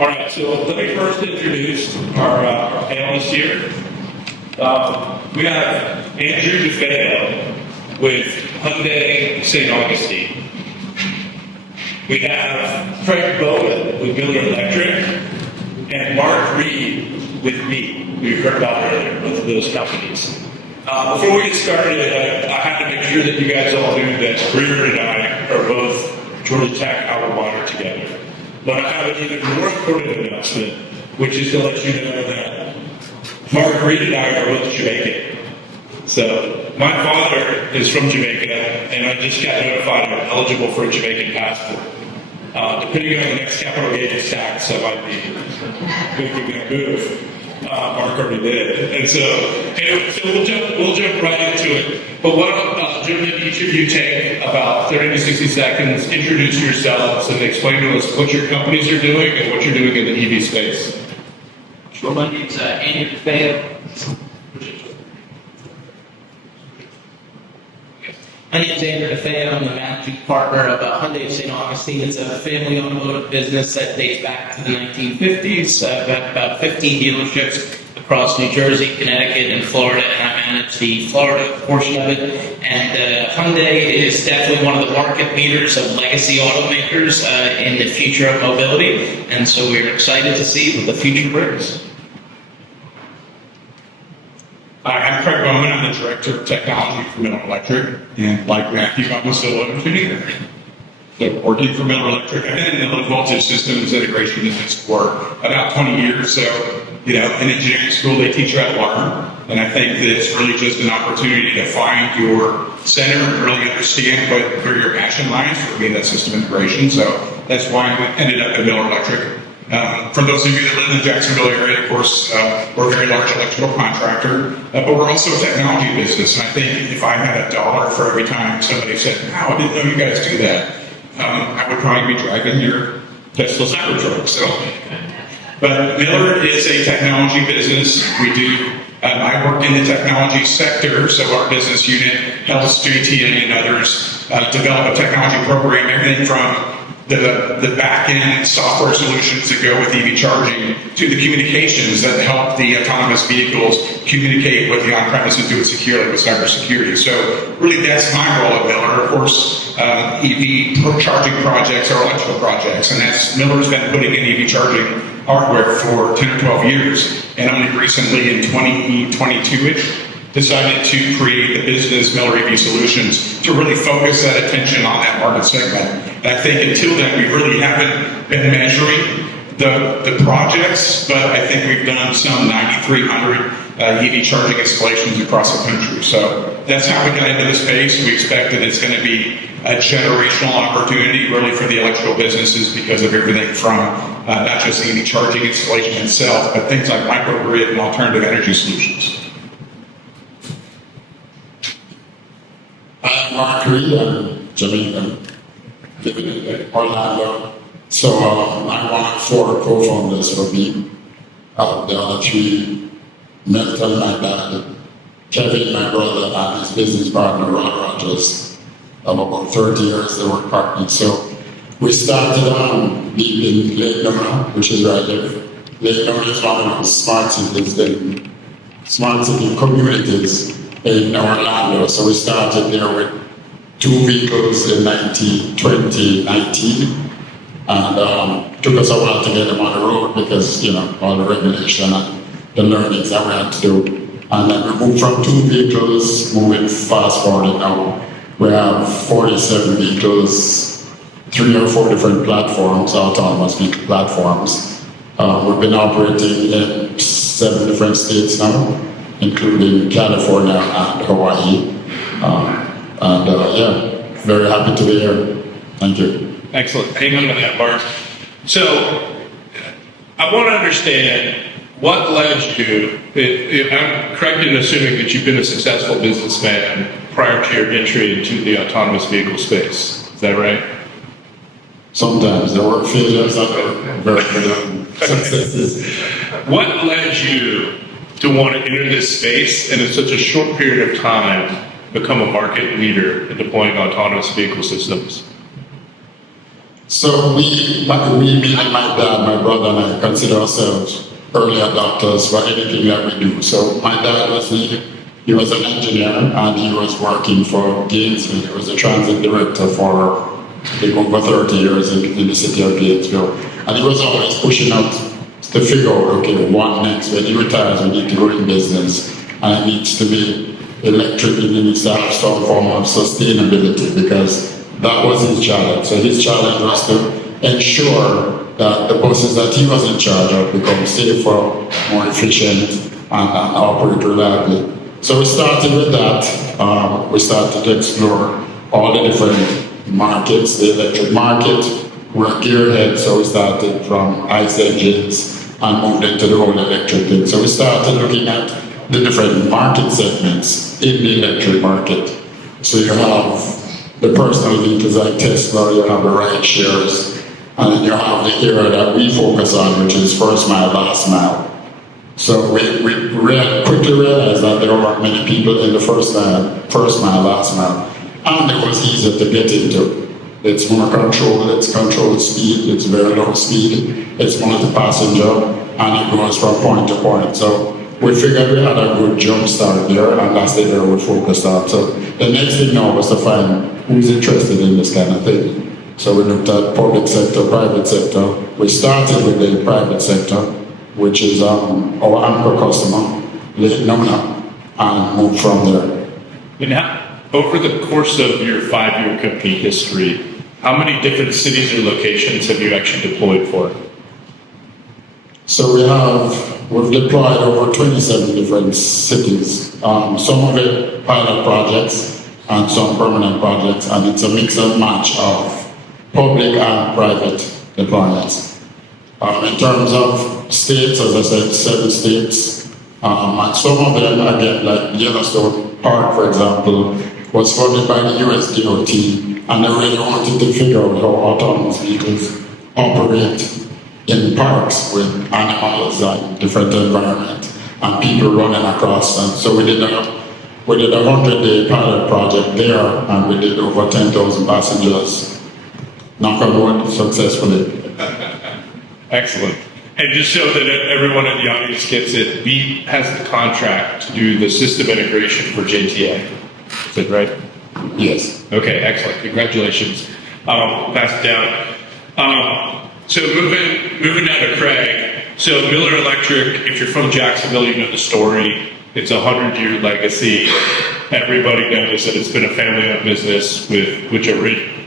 All right, so let me first introduce our panelists here. We have Andrew DiFeo with Hyundai St. Augustine. We have Craig Bowman with Miller Electric, and Mark Reid with me. We heard about earlier, both of those companies. Before we get started, I have to make sure that you guys all knew that Reid and I are both Georgia Tech Alma Mater together. But I have an even more important announcement, which is to let you know that Mark Reid and I are both Jamaican. So my father is from Jamaica, and I just got notified I'm eligible for a Jamaican passport. Depending on the next capital gains tax, I might be making that move. Mark already did. And so, anyway, so we'll jump right into it. But why don't gentlemen, each of you take about 30 to 60 seconds, introduce yourselves, and explain to us what your companies are doing and what you're doing in the EV space. Sure. My name's Andrew DiFeo. My name's Andrew DiFeo. I'm the managing partner of Hyundai of St. Augustine. It's a family automotive business that dates back to the 1950s. I've got about 15 dealerships across New Jersey, Connecticut, and Florida, and I manage the Florida portion of it. And Hyundai is definitely one of the market leaders of legacy automakers in the future of mobility. And so we're excited to see what the future brings. I'm Craig Bowman. I'm the Director of Technology for Miller Electric. And like Matthew, I'm a solo engineer. Working for Miller Electric. I've been in the low voltage systems integration business for about 20 years. So, in engineering school, they teach you how to learn. And I think that it's really just an opportunity to find your center and really understand where your passion lies. For me, that's system integration. So that's why I ended up at Miller Electric. For those of you that live in the Jacksonville area, of course, we're a very large electrical contractor, but we're also a technology business. And I think if I had $1 for every time somebody said, "Wow, I didn't know you guys do that," I would probably be driving your Tesla Cybertruck. So, but Miller is a technology business. I work in the technology sector, so our business unit helps JTA and others develop a technology program, everything from the back-end software solutions that go with EV charging to the communications that help the autonomous vehicles communicate with the on-premise and do it securely with cybersecurity. So really that's my role at Miller. Of course, EV charging projects are electrical projects, and Miller's been putting in EV charging hardware for 10 or 12 years, and only recently in 2022-ish, decided to create the business Miller EV Solutions to really focus that attention on that market segment. And I think until then, we really haven't been measuring the projects, but I think we've done some 9,300 EV charging installations across the country. So that's how we got into the space. We expect that it's going to be a generational opportunity really for the electrical businesses because of everything from not just the EV charging installation itself, but things like microgrid and alternative energy solutions. I'm Mark Reid, I'm Jamaican, living in Orlando. So I'm one of 4 co-founders for me. The other 3, Milton, my dad, Kevin, my brother, and his business partner, Ron Rogers. About 30 years they were partners. So we started in Lake Nona, which is right there. Lake Nona is one of the smart city communities in Orlando. So we started there with 2 vehicles in 2019, and took us a while to get them on the road because, all the regulation and the learnings that we had to do. And then we moved from 2 vehicles, moving fast forward now. We have 47 vehicles, 3 or 4 different platforms, autonomous vehicle platforms. We've been operating in 7 different states now, including California and Hawaii. Very happy to be here. Thank you. Excellent. Hang on to that, Mark. So, I want to understand what led you, I'm correct in assuming that you've been a successful businessman prior to your entry into the autonomous vehicle space. Is that right? Sometimes there were failures and very good successes. What led you to want to enter this space and in such a short period of time become a market leader in deploying autonomous vehicle systems? So me and my dad, my brother and I consider ourselves early adopters for anything that we do. So my dad he was an engineer and he was working for Gainesville. He was a transit director for over 30 years in the city of Gainesville. And he was always pushing out to figure out, okay, what next? When he retires, we need to go in business. And it needs to be electric, and it needs to have some form of sustainability because that was his challenge. So his challenge was to ensure that the buses that he was in charge of become safer, more efficient, and operate reliably. So we started with that. We started to explore all the different markets, the electric market. We're gearhead, so we started from ICE engines and moved into the whole electric thing. So we started looking at the different market segments in the electric market. So you have the personal vehicles like Tesla, you have the ride shares, and then you have the area that we focus on, which is first mile, last mile. So we quickly realized that there weren't many people in the first mile, last mile, and it was easier to get into. It's more controlled, it's controlled speed, it's very low speed, it's multi-passenger, and it goes from point to point. So we figured we had a good jump start there, and that's the area we focused on. So the next thing now was to find who's interested in this kind of thing. So we looked at public sector, private sector. We started with the private sector, which is our anchor customer, Nona, and moved from there. And over the course of your 5-year company history, how many different cities or locations have you actually deployed for? So we've deployed over 27 different cities. Some of it pilot projects and some permanent projects, and it's a mix and match of public and private deployments. In terms of states, as I said, 7 states, and some of them, again, like Yellowstone Park, for example, was funded by the US DOT, and they really wanted to figure out how autonomous vehicles operate in parks with animals and different environment and people running across them. So we did a 100-day pilot project there, and we did over 10,000 passengers. Knock on wood, successfully. Excellent. And just so that everyone in the audience gets it, Reid has the contract to do the system integration for JTA. Is that right? Yes. Okay, excellent. Congratulations. Pass it down. So moving down to Craig. So Miller Electric, if you're from Jacksonville, you know the story. It's a 100-year legacy. Everybody knows that it's been a family-owned business with a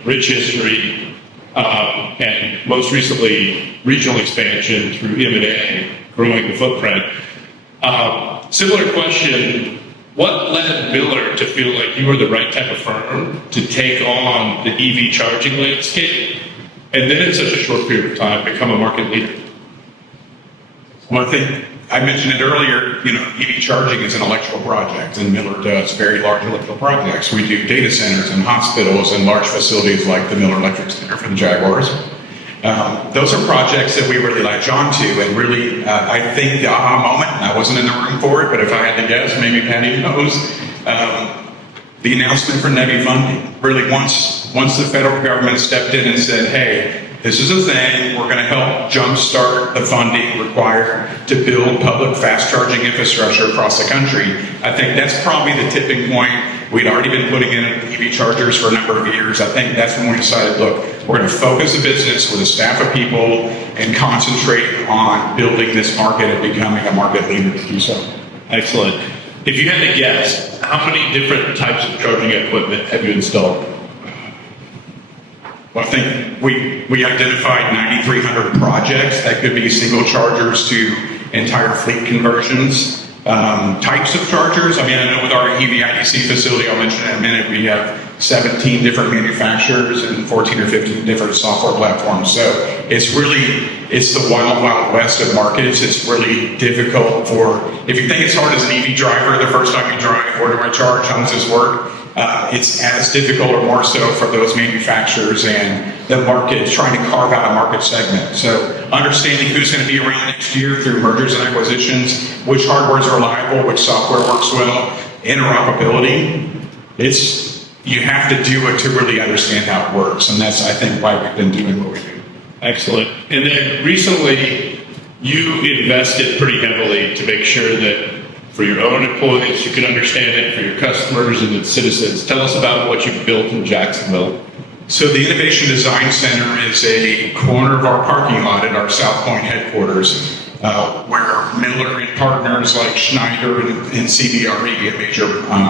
rich history. And most recently, regional expansion through M&A, growing the footprint. Similar question, what led Miller to feel like you were the right type of firm to take on the EV charging landscape, and then in such a short period of time become a market leader? Well, I think I mentioned it earlier, EV charging is an electrical project, and Miller does very large electrical projects. We do data centers and hospitals and large facilities like the Miller Electric Center for the Jaguars. Those are projects that we really latch on to, and really, I think the aha moment, and I wasn't in the room for it, but if I had to guess, maybe Patty knows, the announcement for NEVI funding. Really, once the federal government stepped in and said, hey, this is a thing, we're going to help jumpstart the funding required to build public fast charging infrastructure across the country. I think that's probably the tipping point. We'd already been putting in EV chargers for a number of years. I think that's when we decided, look, we're going to focus the business with a staff of people and concentrate on building this market and becoming a market leader to do so. Excellent. If you had to guess, how many different types of charging equipment have you installed? Well, I think we identified 9,300 projects that could be single chargers to entire fleet conversions. Types of chargers, I know with our EV IDC facility, I'll mention in a minute, we have 17 different manufacturers and 14 or 15 different software platforms. So it's the wild, wild west of markets. It's really difficult if you think it's hard as an EV driver, the first time you drive, where do I charge, how does this work? It's as difficult or more so for those manufacturers and the market trying to carve out a market segment. So understanding who's going to be around next year through mergers and acquisitions, which hardware is reliable, which software works well, interoperability. It's you have to do it to really understand how it works. And that's, I think, why we've been doing what we do. Excellent. And then recently, you invested pretty heavily to make sure that for your own employees, you can understand it, for your customers and the citizens. Tell us about what you've built in Jacksonville. So the Innovation Design Center is a corner of our parking lot at our South Point headquarters, where Miller and partners like Schneider and CBRE, a major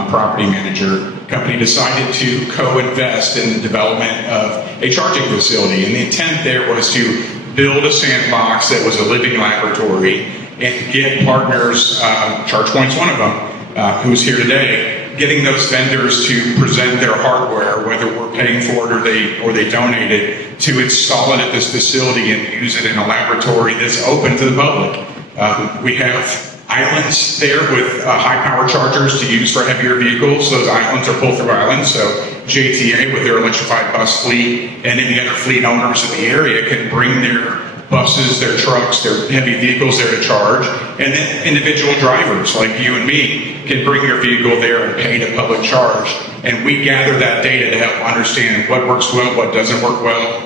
property manager company, decided to co-invest in the development of a charging facility. And the intent there was to build a sandbox that was a living laboratory and get partners, ChargePoint's one of them, who's here today, getting those vendors to present their hardware, whether we're paying for it or they donate it, to install it at this facility and use it in a laboratory that's open to the public. We have islands there with high power chargers to use for heavier vehicles. Those islands are pull-through islands, so JTA with their electrified bus fleet and any other fleet owners in the area can bring their buses, their trucks, their heavy vehicles there to charge, and then individual drivers like you and me can bring your vehicle there and pay to public charge. And we gather that data to help understand what works well, what doesn't work well,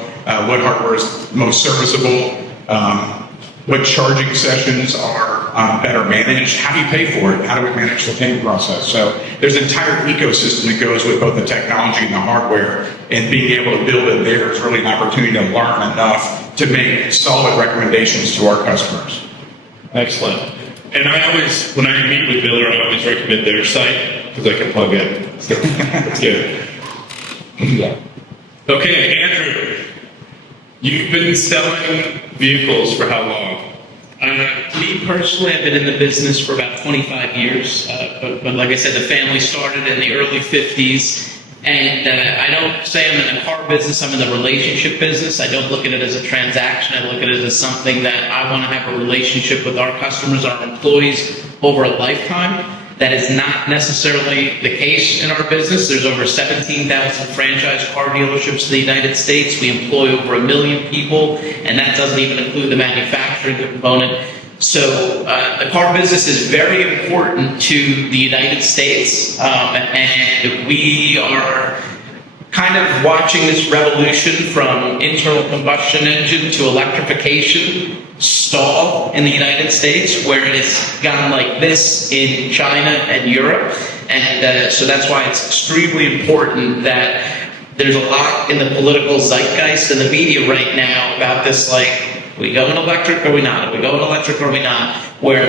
what hardware is most serviceable, what charging sessions are better managed, how do you pay for it, how do we manage the payment process. So there's an entire ecosystem that goes with both the technology and the hardware, and being able to build it there is really an opportunity to learn enough to make solid recommendations to our customers. Excellent. And I always, when I meet with Miller, I always recommend their site because I can plug in. So that's good. Yeah. Okay, Andrew, you've been selling vehicles for how long? Me personally, I've been in the business for about 25 years. But like I said, the family started in the early 50s. And I don't say I'm in the car business, I'm in the relationship business. I don't look at it as a transaction. I look at it as something that I want to have a relationship with our customers, our employees over a lifetime. That is not necessarily the case in our business. There's over 17,000 franchise car dealerships in the United States. We employ over 1 million people, and that doesn't even include the manufacturing component. So the car business is very important to the United States, and we are kind of watching this revolution from internal combustion engine to electrification stall in the United States, where it has gone like this in China and Europe. And so that's why it's extremely important that there's a lot in the political zeitgeist and the media right now about this, like, we go in electric or we not? We go in electric or we not? Where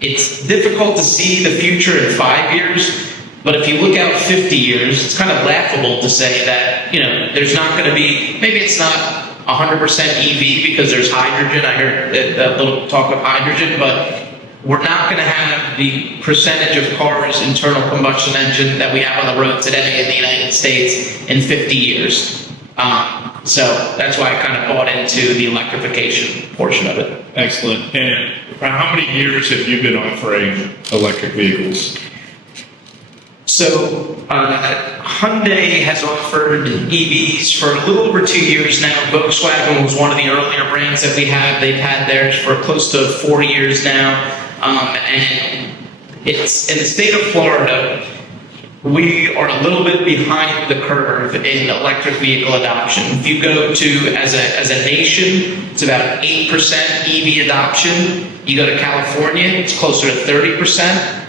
it's difficult to see the future in 5 years, but if you look out 50 years, it's kind of laughable to say that, there's not going to be, maybe it's not 100% EV because there's hydrogen. I heard a little talk of hydrogen, but we're not going to have the percentage of cars, internal combustion engine, that we have on the road today in the United States in 50 years. So that's why I kind of bought into the electrification portion of it. Excellent. And for how many years have you been offering electric vehicles? So Hyundai has offered EVs for a little over 2 years now. Volkswagen was one of the earlier brands that we had. They've had theirs for close to 4 years now. And it's in the state of Florida. We are a little bit behind the curve in electric vehicle adoption. If you go to, as a nation, it's about 8% EV adoption. You go to California, it's closer to 30%.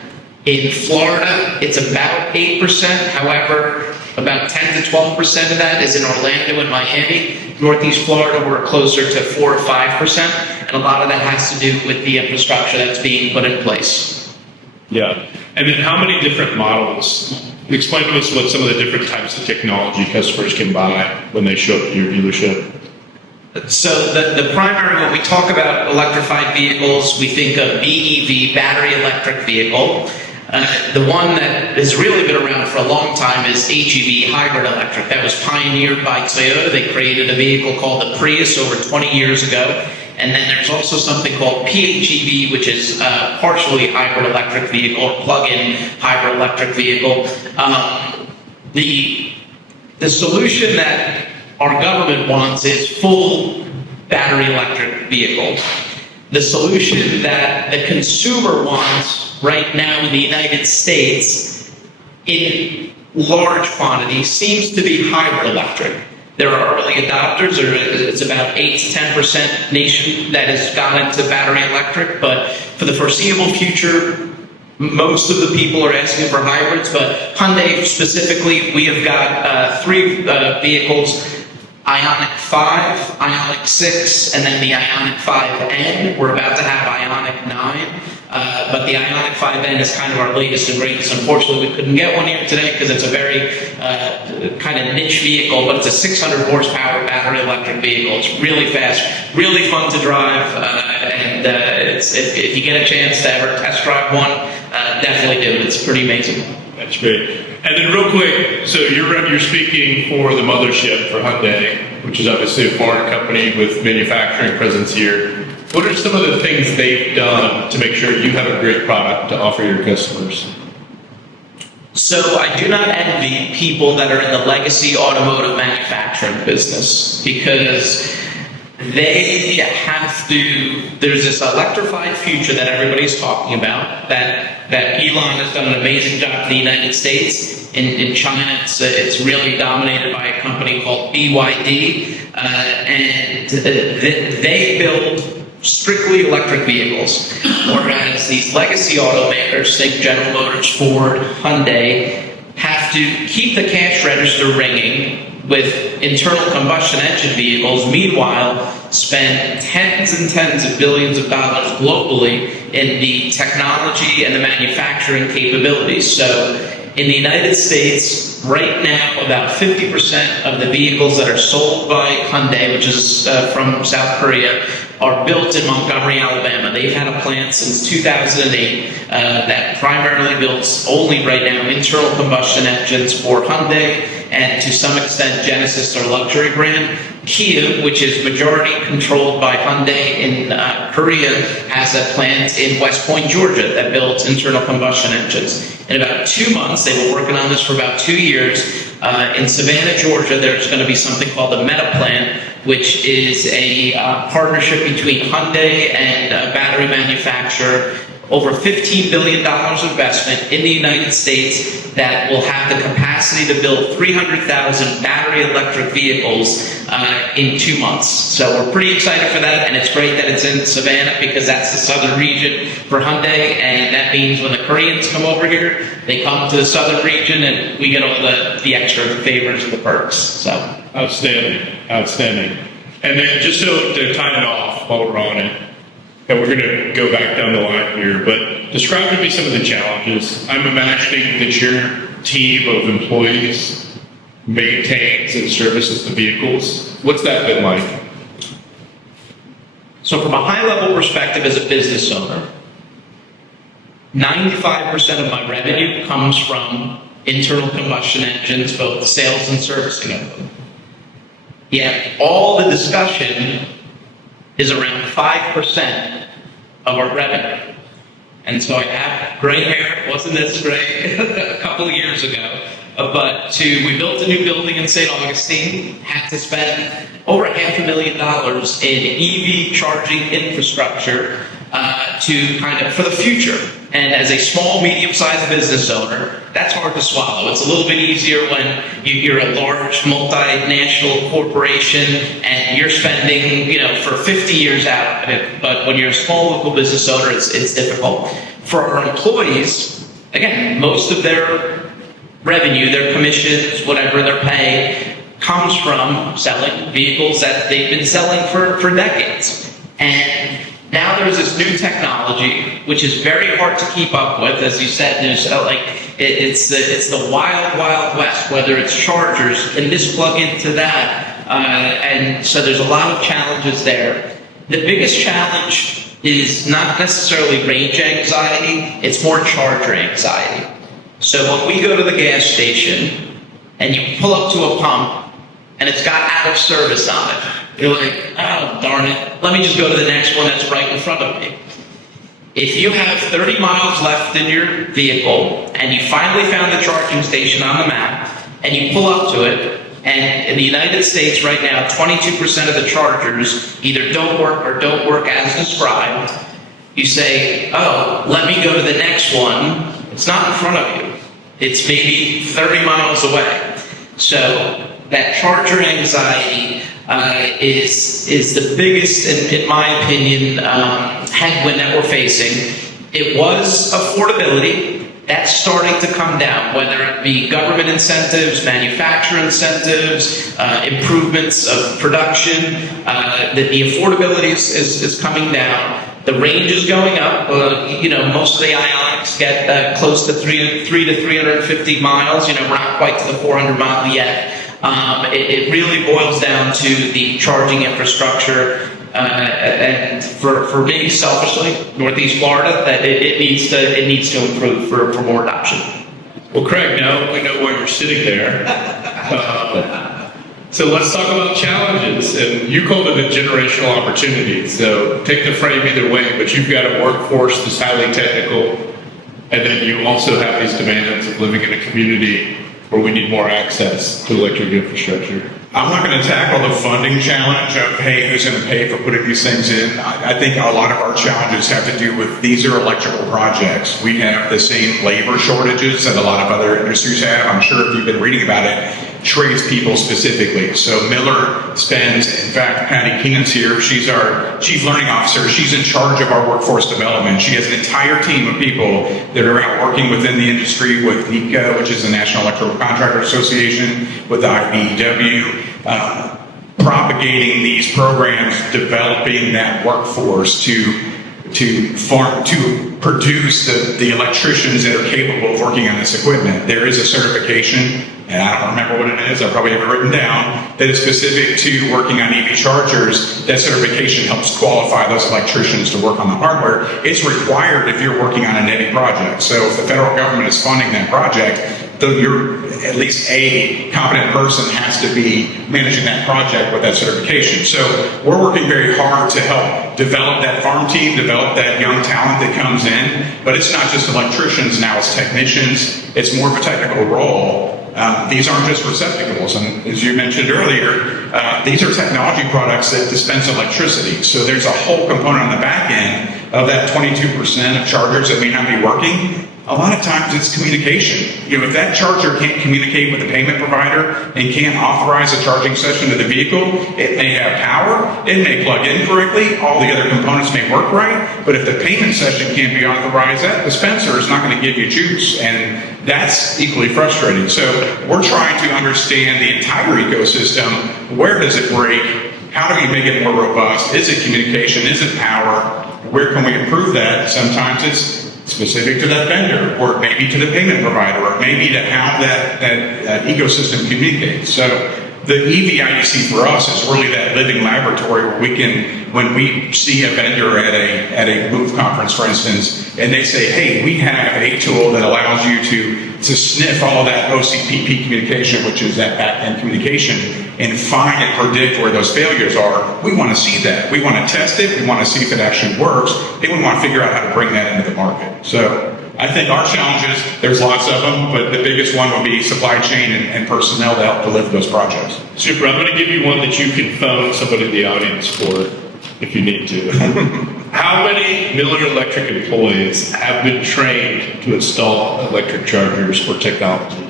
In Florida, it's about 8%. However, about 10 to 12% of that is in Orlando and Miami. Northeast Florida, we're closer to 4 or 5%. And a lot of that has to do with the infrastructure that's being put in place. Yeah. And then how many different models? Explain to us what some of the different types of technology customers can buy when they show up at your dealership. So the primary, when we talk about electrified vehicles, we think of BEV, battery electric vehicle. The one that has really been around for a long time is HEV, hybrid electric. That was pioneered by Toyota. They created a vehicle called the Prius over 20 years ago. And then there's also something called PHEV, which is partially hybrid electric vehicle, or plug-in hybrid electric vehicle. The solution that our government wants is full battery electric vehicle. The solution that the consumer wants right now in the United States, in large quantity seems to be hybrid electric. There are early adopters, or it's about 8 to 10% nation that has gone into battery electric, but for the foreseeable future, most of the people are asking for hybrids. But Hyundai specifically, we have got 3 vehicles: Ioniq 5, Ioniq 6, and then the Ioniq 5N. We're about to have Ioniq 9. But the Ioniq 5N is kind of our latest and greatest. Unfortunately, we couldn't get one here today because it's a very kind of niche vehicle, but it's a 600 horsepower battery electric vehicle. It's really fast, really fun to drive, and if you get a chance to ever test drive one, definitely do. It's pretty amazing. That's great. And then real quick, so you're speaking for the mothership for Hyundai, which is obviously a foreign company with manufacturing presence here. What are some of the things they've done to make sure you have a great product to offer your customers? So I do not envy people that are in the legacy automotive manufacturing business, because they have to, there's this electrified future that everybody's talking about, that Elon has done an amazing job in the United States. In China, it's really dominated by a company called BYD, and they build strictly electric vehicles, whereas these legacy automakers, think General Motors, Ford, Hyundai, have to keep the cash register ringing with internal combustion engine vehicles, meanwhile spend tens and tens of billions of dollars globally in the technology and the manufacturing capabilities. So in the United States, right now, about 50% of the vehicles that are sold by Hyundai, which is from South Korea, are built in Montgomery, Alabama. They've had a plant since 2008 that primarily builds only right now internal combustion engines for Hyundai and to some extent Genesis, their luxury brand. Kia, which is majority controlled by Hyundai in Korea, has a plant in West Point, Georgia that builds internal combustion engines. In about 2 months, they were working on this for about 2 years. In Savannah, Georgia, there's going to be something called the Meta Plant, which is a partnership between Hyundai and a battery manufacturer. Over $15 billion investment in the United States that will have the capacity to build 300,000 battery electric vehicles in 2 months. So we're pretty excited for that, and it's great that it's in Savannah because that's the southern region for Hyundai, and that means when the Koreans come over here, they come to the southern region and we get all the extra favors and the perks. So Outstanding. And then just so to time it off while we're on it, and we're going to go back down the line here, but describe to me some of the challenges. I'm imagining that your team of employees maintains and services the vehicles. What's that been like? So from a high-level perspective as a business owner, 95% of my revenue comes from internal combustion engines, both the sales and servicing of them. Yet all the discussion is around 5% of our revenue. And so I have gray hair, wasn't this gray a couple of years ago, but we built a new building in St. Augustine, had to spend over $500,000 in EV charging infrastructure to kind of for the future. And as a small, medium-sized business owner, that's hard to swallow. It's a little bit easier when you're a large multinational corporation and you're spending, for 50 years out. But when you're a small local business owner, it's difficult. For our employees, again, most of their revenue, their commissions, whatever they're paying, comes from selling vehicles that they've been selling for decades. And now there's this new technology, which is very hard to keep up with. As you said, there's it's the wild, wild west, whether it's chargers, and this plug into that. And so there's a lot of challenges there. The biggest challenge is not necessarily range anxiety, it's more charger anxiety. So when we go to the gas station and you pull up to a pump and it's got out of service on it, you're like, oh, darn it, let me just go to the next one that's right in front of me. If you have 30 miles left in your vehicle and you finally found the charging station on the map and you pull up to it, and in the United States right now, 22% of the chargers either don't work as described, you say, oh, let me go to the next one. It's not in front of you. it's maybe 30 miles away. So that charger anxiety is the biggest, in my opinion, headwind that we're facing. It was affordability. That's starting to come down, whether it be government incentives, manufacturer incentives, improvements of production. The affordability is coming down. The range is going up. Most of the ionics get close to 3 to 350 miles. We're not quite to the 400 mile yet. It really boils down to the charging infrastructure. And for me, selfishly, Northeast Florida, that it needs to improve for more adoption. Well, Craig, now we know why you're sitting there. So let's talk about challenges. And you called it a generational opportunity. So take the frame either way, but you've got a workforce that's highly technical, and then you also have these demands of living in a community where we need more access to electric infrastructure. I'm not going to tackle the funding challenge of, hey, who's going to pay for putting these things in. I think a lot of our challenges have to do with these are electrical projects. We have the same labor shortages that a lot of other industries have. I'm sure if you've been reading about it, tradespeople specifically. So Miller spends, in fact, Patty Keenan's here. She's our chief learning officer. She's in charge of our workforce development. She has an entire team of people that are out working within the industry with NECA, which is the National Electrical Contractor Association, with the IBEW, propagating these programs, developing that workforce to produce the electricians that are capable of working on this equipment. There is a certification, and I don't remember what it is, I probably have it written down, that is specific to working on EV chargers. That certification helps qualify those electricians to work on the hardware. It's required if you're working on a NETI project. So if the federal government is funding that project, you're at least a competent person has to be managing that project with that certification. So we're working very hard to help develop that farm team, develop that young talent that comes in. But it's not just electricians now, it's technicians. It's more of a technical role. These aren't just receptacles, and as you mentioned earlier, these are technology products that dispense electricity. So there's a whole component on the back end of that 22% of chargers that may not be working. A lot of times it's communication. If that charger can't communicate with the payment provider and can't authorize a charging session to the vehicle, it may have power, it may plug in correctly, all the other components may work right, but if the payment session can't be authorized, that dispenser is not going to give you juice, and that's equally frustrating. So we're trying to understand the entire ecosystem. Where does it break? How do we make it more robust? Is it communication? Is it power? Where can we improve that? Sometimes it's specific to that vendor, or maybe to the payment provider, or maybe to how that ecosystem communicates. So the EVIEC for us is really that living laboratory where we can, when we see a vendor at a booth conference, for instance, and they say, hey, we have a tool that allows you to sniff all of that OCPP communication, which is that back-end communication, and find and predict where those failures are. We want to see that. We want to test it. We want to see if it actually works. Then we want to figure out how to bring that into the market. So I think our challenges, there's lots of them, but the biggest one would be supply chain and personnel to help deliver those projects. Super. I'm going to give you one that you can phone somebody in the audience for if you need to. How many Miller Electric employees have been trained to install electric chargers or technology?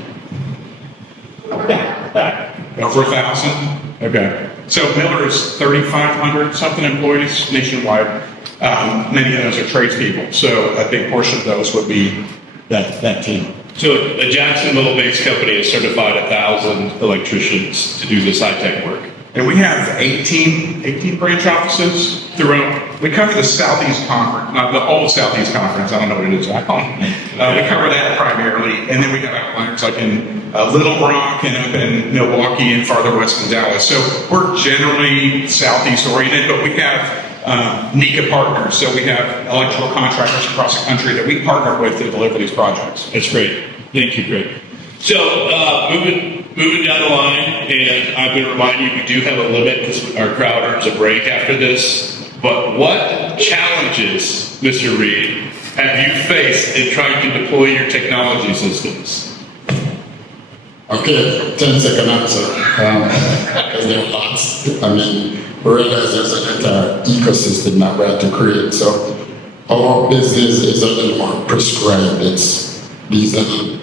Over 1,000. Okay. So Miller is 3,500 something employees nationwide. Many of those are tradespeople. So a big portion of those would be that team. So a Jacksonville-based company has certified 1,000 electricians to do this high-tech work. And we have 18 branch offices throughout. We cover the Southeast Conference, not the whole Southeast Conference. I don't know what it is. I call it. We cover that primarily, and then we have outliers like in Little Rock and up in Milwaukee and farther west in Dallas. So we're generally Southeast oriented, but we have NECA partners. So we have electrical contractors across the country that we partner with to deliver these projects. That's great. Thank you, Craig. So moving down the line, and I've been reminding you we do have a limit because our crowd earns a break after this. But what challenges, Mr. Reid, have you faced in trying to deploy your technology systems? Okay, 10-second answer. Because there are lots. We realize there's an entire ecosystem that we have to create. So our business is a little more prescribed. These are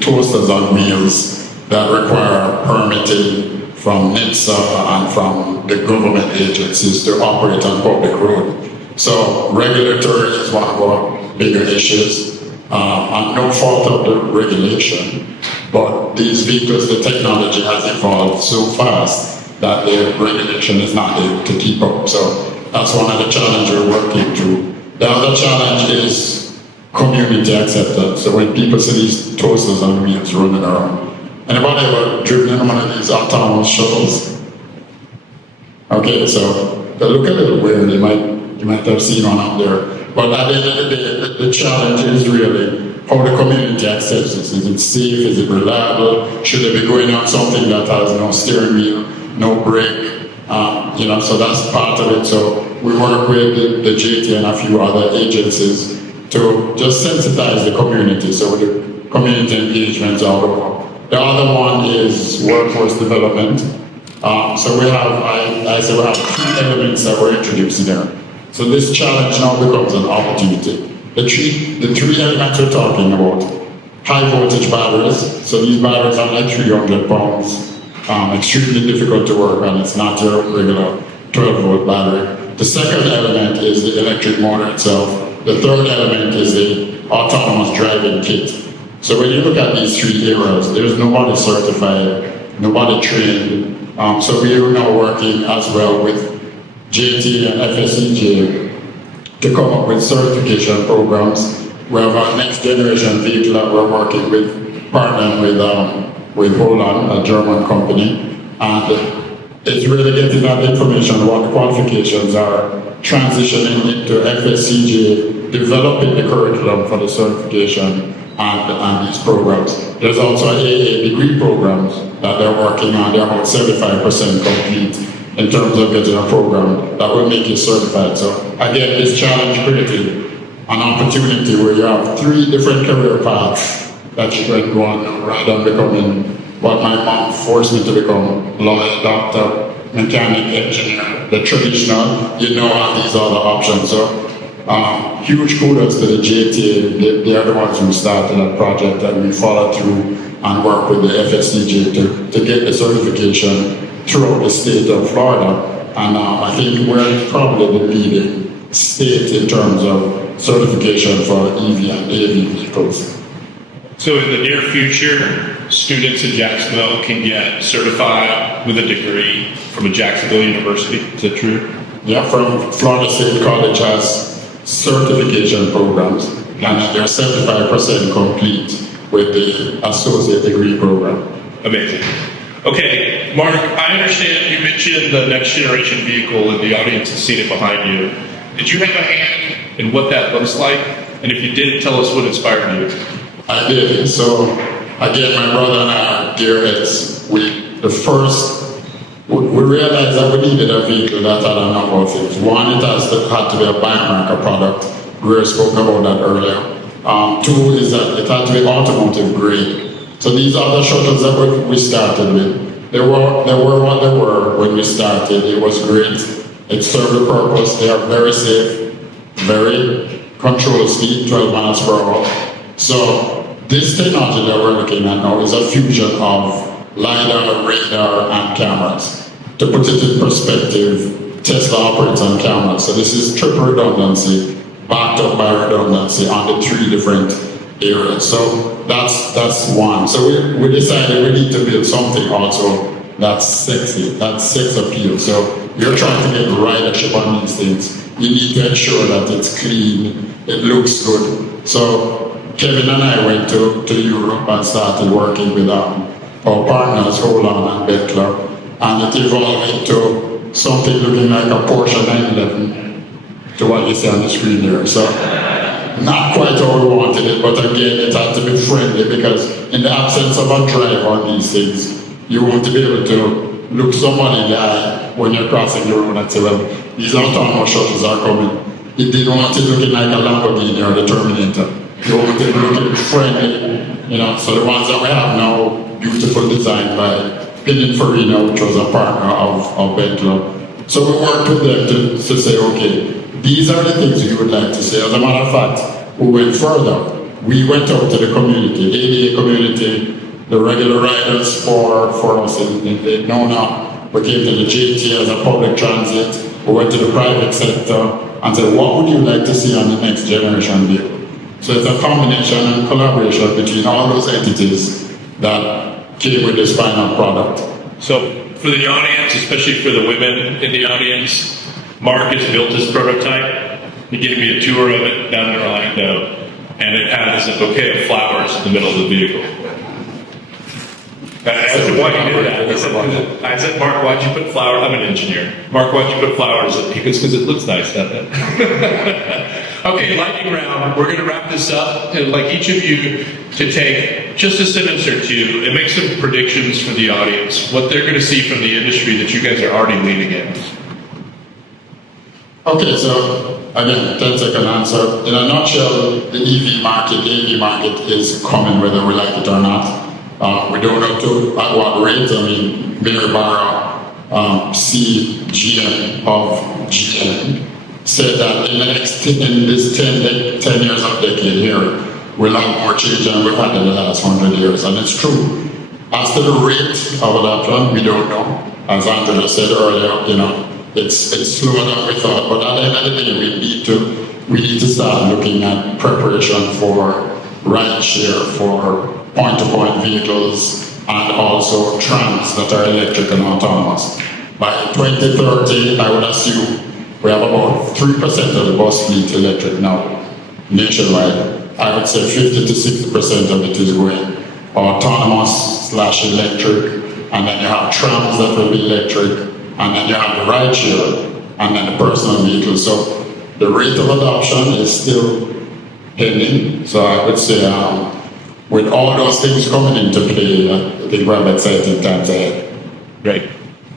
toasters on wheels that require permitting from NHTSA and from the government agencies to operate on public road. So regulatory is one of our bigger issues, and no fault of the regulation, but these vehicles, the technology has evolved so fast that the regulation is not able to keep up. So that's one of the challenges we're working through. The other challenge is community acceptance. So when people see these toasters on wheels running around, anybody ever driven in one of these autonomous shuttles? Okay, so they look a little weird. You might have seen one out there. But at the end of the day, the challenge is really how the community accepts this. Is it safe? Is it reliable? Should they be going on something that has no steering wheel, no brake? So that's part of it. So we work with the JT and a few other agencies to just sensitize the community. So the community engagements all over. The other one is workforce development. So we have, I say we have 3 elements that we're introducing there. So this challenge now becomes an opportunity. The three elements we're talking about: high voltage batteries. So these batteries are like 300 pounds, extremely difficult to work on. It's not your regular 12-volt battery. The second element is the electric motor itself. The third element is the autonomous driving kit. So when you look at these 3 areas, there's nobody certified, nobody trained. So we are now working as well with JT and FSCJ to come up with certification programs. We have our next generation vehicle that we're working with, partnering with Holland, a German company, and it's really getting that information, what the qualifications are, transitioning into FSCJ, developing the curriculum for the certification and these programs. There's also AA degree programs that they're working on. They're about 75% complete in terms of getting a program that will make you certified. So again, this challenge created an opportunity where you have 3 different career paths that you can go on rather than becoming what my mom forced me to become: lawyer, doctor, mechanic, engineer, the traditional, and these other options. So huge kudos to the JTA. They are the ones who started that project, and we followed through and work with the FSDJ to get the certification throughout the state of Florida. And I think we're probably the leading state in terms of certification for EV and AV vehicles. So in the near future, students in Jacksonville can get certified with a degree from a Jacksonville university. Is that true? Yeah, from Florida State College has certification programs, and they're 75% complete with the associate degree program. Amazing. Okay, Mark, I understand you mentioned the next generation vehicle, and the audience has seen it behind you. Did you have a hand in what that looks like? And if you did, tell us what inspired you. I did. So again, my brother and I are dearheads. We realized that we needed a vehicle that had a number of things. One, it had to be a biomarker product. Greer spoke about that earlier. 2 is that it had to be automotive grade. So these other shuttles that we started with, they were what they were when we started. It was great. It served a purpose. They are very safe, very controlled speed, 12 miles per hour. So this technology that we're looking at now is a fusion of LiDAR, radar, and cameras. To put it in perspective, Tesla operates on cameras. So this is triple redundancy, backed up by redundancy on the 3 different areas. So that's one. So we decided we need to build something also that's sexy, that's sex appeal. So you're trying to get ridership on these things. You need to ensure that it's clean, it looks good. So Kevin and I went to Europe and started working with our partners, Holland and Bettler, and it evolved into something looking like a Porsche 911 to what you see on the screen here. So not quite how we wanted it, but again, it had to be friendly, because in the absence of a driver on these things, you want to be able to look somebody in the eye when you're crossing the road and say, well, these autonomous shuttles are coming. You didn't want it looking like a Lamborghini or the Terminator. You want it looking friendly, So the ones that we have now, beautiful design by Pininfarina, which was a partner of Bentley. So we worked with them to say, okay, these are the things we would like to say. As a matter of fact, we went further. we went out to the community, ADA community, the regular riders for us in Nona. We came to the JT as a public transit. We went to the private sector and said, what would you like to see on the next generation vehicle? So it's a combination and collaboration between all those entities that came with this final product. So for the audience, especially for the women in the audience, Mark has built this prototype. He gave me a tour of it down in Orlando, and it has a bouquet of flowers in the middle of the vehicle. I said, why do you do that? I said, Mark, why'd you put flowers? I'm an engineer. Mark, why'd you put flowers? He goes, because it looks nice, doesn't it? Okay, lightning round. We're going to wrap this up. I'd like each of you to take just a sentence or two and make some predictions for the audience, what they're going to see from the industry that you guys are already leading in. Okay, so again, 10-second answer. In a nutshell, the AV market is coming whether we like it or not. We don't know at what rate. I mean, Mary Barra, CGM of GM, said that in this 10 years of decade here, we'll have more change than we've had in the last 100 years, and it's true. As to the rate of adoption, we don't know. As Andrew just said earlier, it's slower than we thought, but at the end of the day, we need to start looking at preparation for rideshare, for point-to-point vehicles, and also trams that are electric and autonomous. By 2030, I would assume we have about 3% of the bus fleet electric now, nationwide. I would say 50 to 60% of it is going autonomous/electric, and then you have trams that will be electric, and then you have the rideshare, and then the personal vehicle. So the rate of adoption is still pending. So I would say with all those things coming into play, I think we have exciting times ahead. Great.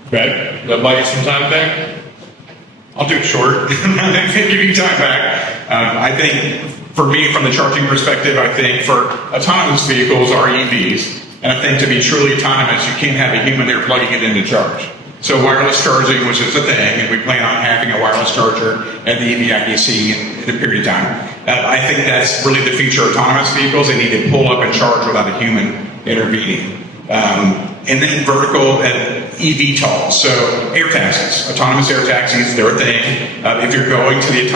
Craig, that buy you some time back? I'll do it short. Give you time back. I think, for me, from the charging perspective, I think for autonomous vehicles are EVs. And I think to be truly autonomous, you can't have a human there plugging it in to charge. So wireless charging, which is a thing, and we plan on having a wireless charger at the EVIDC in a period of time. I think that's really the future of autonomous vehicles. They need to pull up and charge without a human intervening. And then vertical and eVTOL, so air taxis, autonomous air taxis, they're a thing. If you're going to the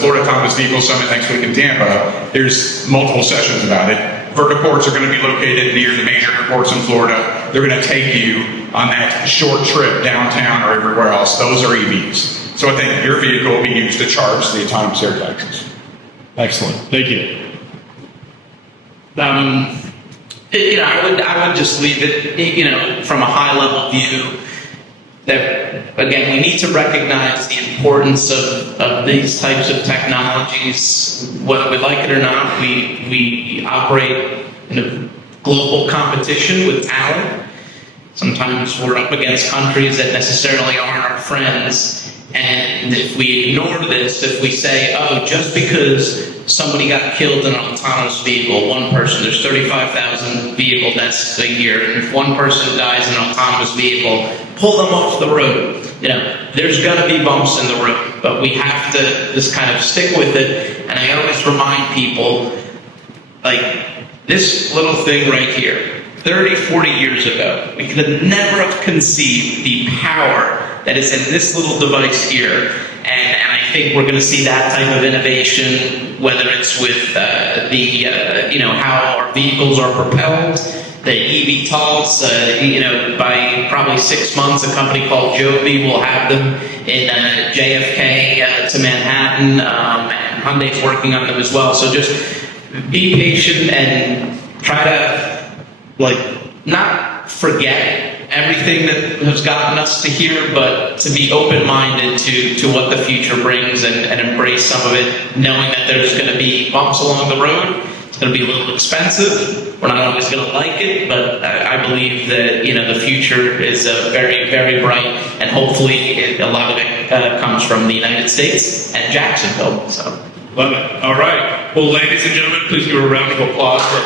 Florida Autonomous Vehicle Summit next week in Tampa, there's multiple sessions about it. Vertiports are going to be located near the major airports in Florida. They're going to take you on that short trip downtown or everywhere else. Those are EVs. So I think your vehicle will be used to charge the autonomous air taxis. Excellent. Thank you. I would just leave it, from a high level view that, again, we need to recognize the importance of these types of technologies. Whether we like it or not, we operate in a global competition with talent. Sometimes we're up against countries that necessarily aren't our friends. And if we ignore this, if we say, oh, just because somebody got killed in an autonomous vehicle, one person, there's 35,000 vehicle deaths a year, and if one person dies in an autonomous vehicle, pull them off the road. There's going to be bumps in the road, but we have to just kind of stick with it. And I always remind people, like, this little thing right here, 30, 40 years ago, we could have never have conceived the power that is in this little device here. And I think we're going to see that type of innovation, whether it's with how our vehicles are propelled, the eVTOLs. By probably 6 months, a company called Joby will have them in JFK to Manhattan, and Hyundai's working on them as well. So just be patient and try to not forget everything that has gotten us to here, but to be open-minded to what the future brings and embrace some of it, knowing that there's going to be bumps along the road. It's going to be a little expensive. We're not always going to like it, but I believe that the future is very, very bright, and hopefully a lot of it comes from the United States and Jacksonville. So, love it. All right. Well, ladies and gentlemen, please give a round of applause for